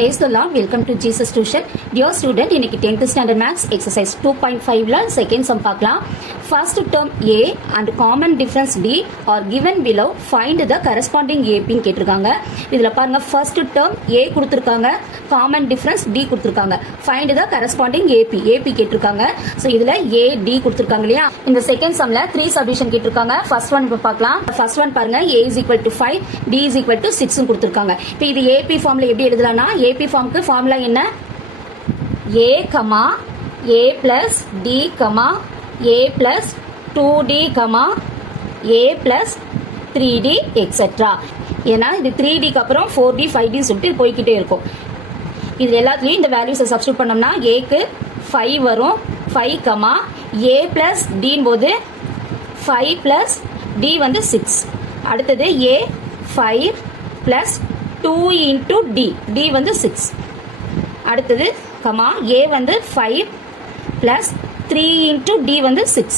Praise the Lord. Welcome to Jesus Tuition. Dear student, இன்னைக்கு 10th standard maths exercise 2.5ல second sum பார்க்கலாம். First term A and common difference D are given below. Find the corresponding AP ன்னு கேட்டிருக்காங்க. இதுல பாருங்க first term A கொடுத்திருக்காங்க, common difference D கொடுத்திருக்காங்க. Find the corresponding AP கேட்டிருக்காங்க. So இதுல A D கொடுத்திருக்காங்க இல்லையா? இந்த second sumல 3 subdivision கேட்டிருக்காங்க. First one இப்ப பார்க்கலாம். First one பாருங்க A is equal to 5, D is equal to 6 ன்னு கொடுத்திருக்காங்க. இப்போ இது AP ஃபார்ம்ல எப்படி எழுதலாம்னா AP ஃபார்முக்கு ஃபார்முலா என்ன? A, A plus D, A plus 2D, A plus 3D, etc. ஏன்னா இது 3D க்கு அப்புறம் 4D, 5D சொல்லிட்டு போய்கிட்டே இருக்கும். இது எல்லாத்துலயும் இந்த வேல்யூஸை சப்ஸ்டிட்யூட் பண்ணோம்னா A க்கு 5 வரும், 5, A plus D போது 5 plus D வந்து 6. அடுத்தது A 5 plus 2 into D, D வந்து 6. அடுத்தது A வந்து 5 plus 3 into D வந்து 6.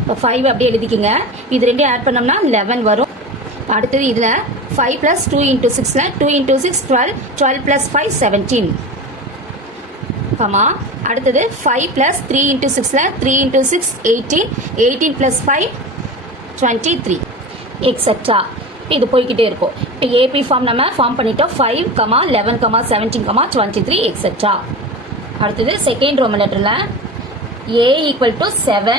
இப்போ 5 அப்படியே எழுதிக்கிங்க. இது ரெண்டையும் ஆட் பண்ணோம்னா 11 வரும். அடுத்தது இதில் 5 plus 2 into 6ல 2 into 6 12, 12 plus 5 17. அடுத்தது 5 plus 3 into 6ல 3 into 6 18, 18 plus 5 23, etc. இது போய்கிட்டே இருக்கும். இப்போ ஏபி ஃபார்ம் நம்ம ஃபார்ம் பண்ணிட்டோம். 5, 11, 17, 23, etc. அடுத்தது செகண்ட் ரோமன் லெட்டர்ல A equal to 7,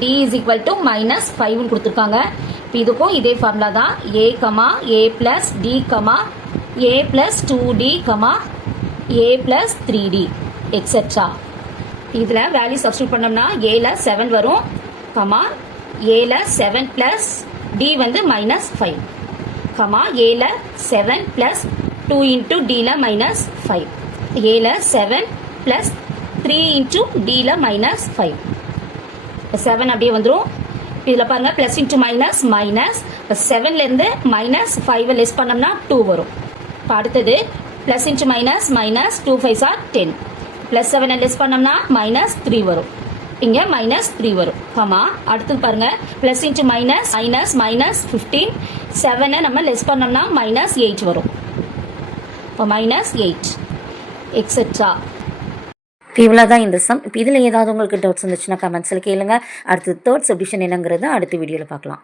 D is equal to minus 5 கொடுத்துருக்காங்க. இப்போ இதுக்கும் இதே ஃபார்முலா தான். A, A plus D, A plus 2D, A plus 3D, etc. இதில் வேல்யூ சப்ஸ்டிட்யூட் பண்ணோம்னா Aல 7 வரும், Aல 7 plus D வந்து minus 5, Aல 7 plus 2 into Dல minus 5, Aல 7 plus 3 into Dல minus 5. 7 அப்படியே வந்துரும். இதில் பாருங்க plus into minus minus. 7ல இருந்து minus 5 லெஸ் பண்ணோம்னா 2 வரும். இப்போ அடுத்தது plus into minus minus 2 5s are 10. plus 7 less பண்ணோம்னா minus 3 வரும். இங்க minus 3 வரும். அடுத்து பாருங்க plus into minus minus minus 15. 7 நம்ம லெஸ் பண்ணோம்னா minus 8 வரும். இப்போ minus 8, etc. இவ்வளோதான் இந்த சம். இப்போ இதில் ஏதாவது உங்களுக்கு டவுட்ஸ் இருந்துச்சுன்னா கமெண்ட்ஸில் கேளுங்க. அடுத்து தேர்ட் சப்டிஷன் என்னங்கிறத அடுத்த வீடியோவில் பார்க்கலாம்.